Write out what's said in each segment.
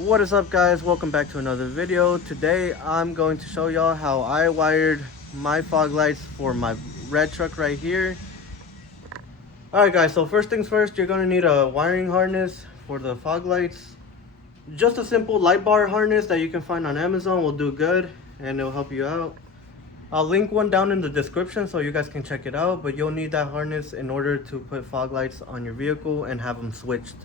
What is up, guys? Welcome back to another video. Today I'm going to show y'all how I wired my fog lights for my red truck right here. Alright guys, so first things first, you're going to need a wiring harness for the fog lights. Just a simple light bar harness that you can find on Amazon will do good and it'll help you out. I'll link one down in the description so you guys can check it out, but you'll need that harness in order to put fog lights on your vehicle and have them switched.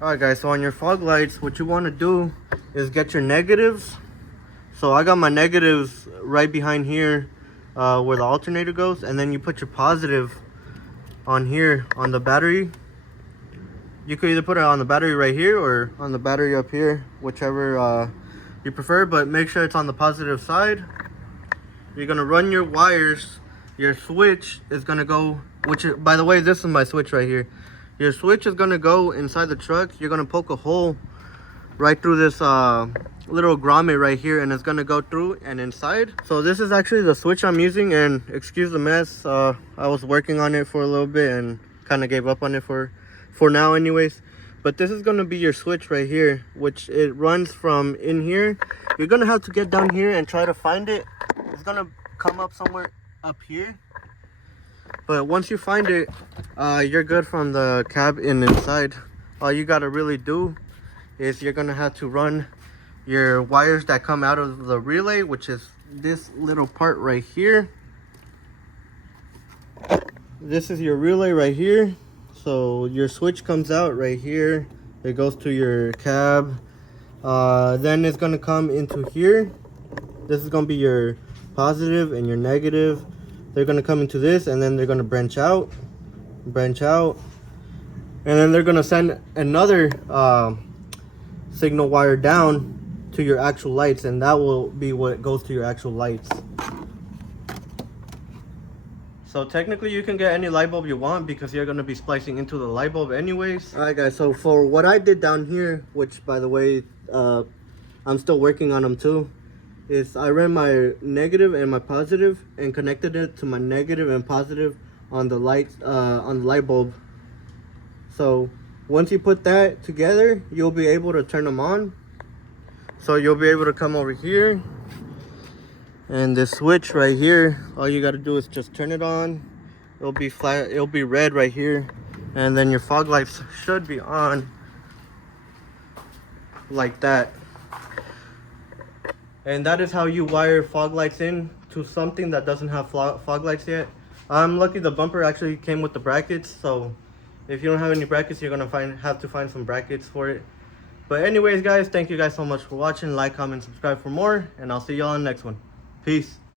Alright guys, so on your fog lights, what you want to do is get your negatives. So I got my negatives right behind here where the alternator goes, and then you put your positive on here on the battery. You could either put it on the battery right here or on the battery up here, whichever you prefer, but make sure it's on the positive side. You're going to run your wires. Your switch is going to go, by the way, this is my switch right here. Your switch is going to go inside the truck. You're going to poke a hole right through this little grommet right here, and it's going to go through and inside. So this is actually the switch I'm using, and excuse the mess. I was working on it for a little bit and kind of gave up on it for now anyways. But this is going to be your switch right here, which it runs from in here. You're going to have to get down here and try to find it. It's going to come up somewhere up here. But once you find it, you're good from the cab and inside. All you gotta really do is you're gonna have to run your wires that come out of the relay, which is this little part right here. This is your relay right here. So your switch comes out right here. It goes to your cab. Then it's gonna come into here. This is gonna be your positive and your negative. They're going to come into this, and then they're going to branch out, and then they're going to send another signal wire down to your actual lights, and that will be what goes to your actual lights. So technically you can get any light bulb you want because you're going to be splicing into the light bulb anyways. Alright guys, so for what I did down here, which by the way I'm still working on them too, is I ran my negative and my positive and connected it to my negative and positive on the light bulb. So once you put that together, you'll be able to turn them on. So you'll be able to come over here, and this switch right here, all you got to do is just turn it on. It'll be flat, it'll be red right here, and then your fog lights should be on like that. And that is how you wire fog lights in to something that doesn't have fog lights yet. I'm lucky the bumper actually came with the brackets, so if you don't have any brackets, you're gonna have to find some brackets for it. But anyways guys, thank you guys so much for watching. Like, comment, subscribe for more, and I'll see y'all in the next one. Peace.